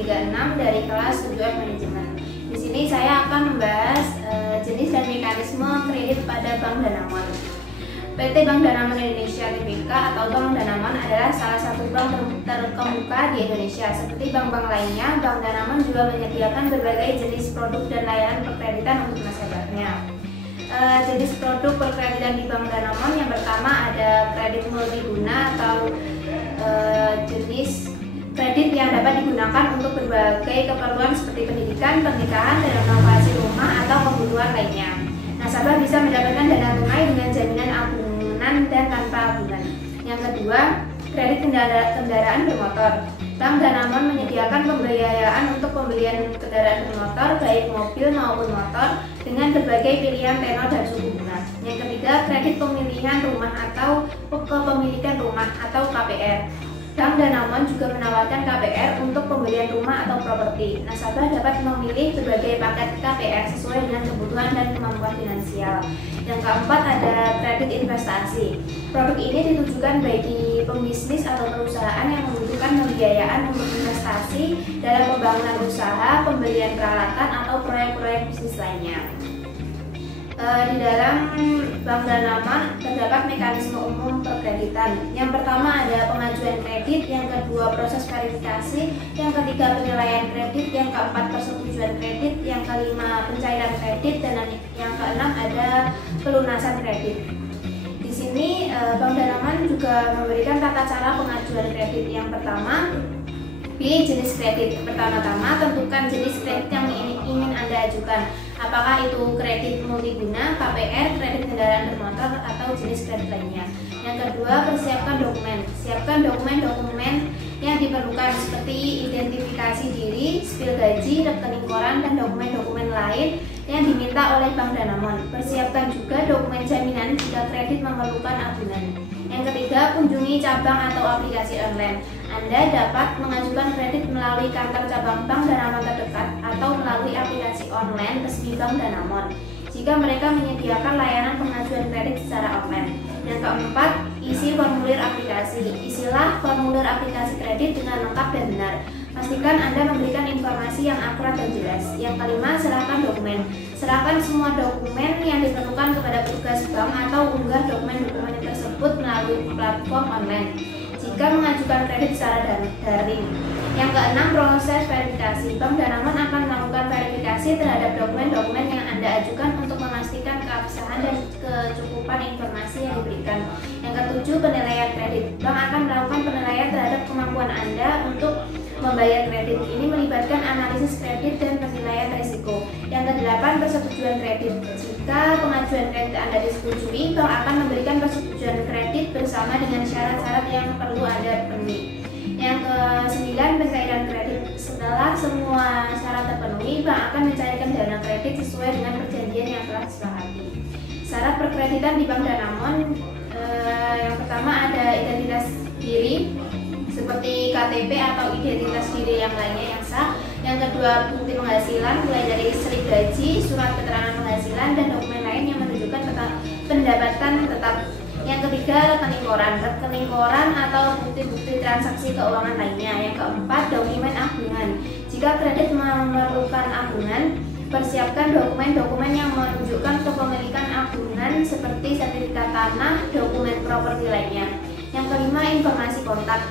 36 dari kelas 7F Manajemen. Di sini saya akan membahas jenis dan mekanisme kredit pada Bank Danamon. PT Bank Danamon Indonesia Tbk atau Bank Danamon adalah salah satu bank terkemuka di Indonesia. Seperti bank-bank lainnya, Bank Danamon juga menyediakan berbagai jenis produk dan layanan perkreditan untuk nasabahnya. Jenis produk perkreditan di Bank Danamon yang pertama ada kredit multiguna atau jenis kredit yang dapat digunakan untuk berbagai keperluan seperti pendidikan, pernikahan, dan renovasi rumah atau kebutuhan lainnya. Nasabah bisa mendapatkan dana tunai dengan jaminan agunan dan tanpa agunan. Yang kedua, kredit kendaraan bermotor. Bank Danamon menyediakan pembiayaan untuk pembelian kendaraan bermotor baik mobil maupun motor dengan berbagai pilihan tenor dan suku bunga. Yang ketiga, kredit pemilihan rumah atau kepemilikan rumah atau KPR. Bank Danamon juga menawarkan KPR untuk pembelian rumah atau properti. Nasabah dapat memilih berbagai paket KPR sesuai dengan kebutuhan dan kemampuan finansial. Yang keempat ada kredit investasi. Produk ini ditujukan bagi pembisnis atau perusahaan yang membutuhkan pembiayaan untuk investasi dalam pembangunan usaha, pembelian peralatan atau proyek-proyek bisnis lainnya. Di dalam Bank Danamon terdapat mekanisme umum perkreditan. Yang pertama ada pengajuan kredit, yang kedua proses verifikasi, yang ketiga penilaian kredit, yang keempat persetujuan kredit, yang kelima pencairan kredit, dan yang keenam ada pelunasan kredit. Di sini Bank Danamon juga memberikan tata cara pengajuan kredit. Yang pertama, pilih jenis kredit. Pertama-tama tentukan jenis kredit yang ingin Anda ajukan. Apakah itu kredit multiguna, KPR, kredit kendaraan bermotor, atau jenis kredit lainnya. Yang kedua, persiapkan dokumen. Siapkan dokumen-dokumen yang diperlukan seperti identifikasi diri, spil gaji, rekening koran, dan dokumen-dokumen lain yang diminta oleh Bank Danamon. Persiapkan juga dokumen jaminan jika kredit memerlukan agunan. Yang ketiga, kunjungi cabang atau aplikasi online. Anda dapat mengajukan kredit melalui kantor cabang Bank Danamon terdekat atau melalui aplikasi online resmi Bank Danamon jika mereka menyediakan layanan pengajuan kredit secara online. Yang keempat, isi formulir aplikasi. Isilah formulir aplikasi kredit dengan lengkap dan benar. Pastikan Anda memberikan informasi yang akurat dan jelas. Yang kelima, serahkan dokumen. Serahkan semua dokumen yang diperlukan kepada petugas bank atau unggah dokumen-dokumen tersebut melalui platform online jika mengajukan kredit secara daring. Yang keenam, proses verifikasi. Bank Danamon akan melakukan verifikasi terhadap dokumen-dokumen yang Anda ajukan untuk memastikan keabsahan dan kecukupan informasi yang diberikan. Yang ketujuh, penilaian kredit. Bank akan melakukan penilaian terhadap kemampuan Anda untuk membayar kredit. Ini melibatkan analisis kredit dan penilaian risiko. Yang kedelapan, persetujuan kredit. Jika pengajuan kredit Anda disetujui, bank akan memberikan persetujuan kredit bersama dengan syarat-syarat yang perlu Anda penuhi. Yang ke-9, pencairan kredit. Setelah semua syarat terpenuhi, bank akan mencairkan dana kredit sesuai dengan perjanjian yang telah disepakati. Syarat perkreditan di Bank Danamon, yang pertama ada identitas diri seperti KTP atau identitas diri yang lainnya yang sah. Yang kedua, bukti penghasilan mulai dari slip gaji, surat keterangan penghasilan, dan dokumen lain yang menunjukkan pendapatan tetap. Yang ketiga, rekening koran atau bukti-bukti transaksi keuangan lainnya. Yang keempat, dokumen agunan. Jika kredit memerlukan agunan, persiapkan dokumen-dokumen yang menunjukkan kepemilikan agunan seperti sertifikat tanah, dokumen properti lainnya. Yang kelima, informasi kontak.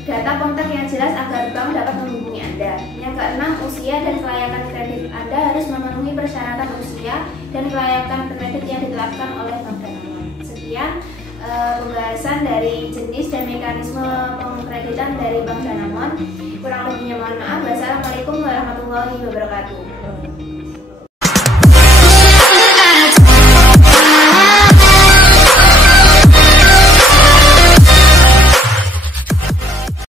Data kontak yang jelas agar bank dapat menghubungi Anda. Yang keenam, usia dan kelayakan kredit. Anda harus memenuhi persyaratan usia dan kelayakan kredit yang ditetapkan oleh Bank Danamon. Sekian pembahasan dari jenis dan mekanisme pengkreditan dari Bank Danamon. Kurang lebihnya mohon maaf. Wassalamualaikum warahmatullahi wabarakatuh.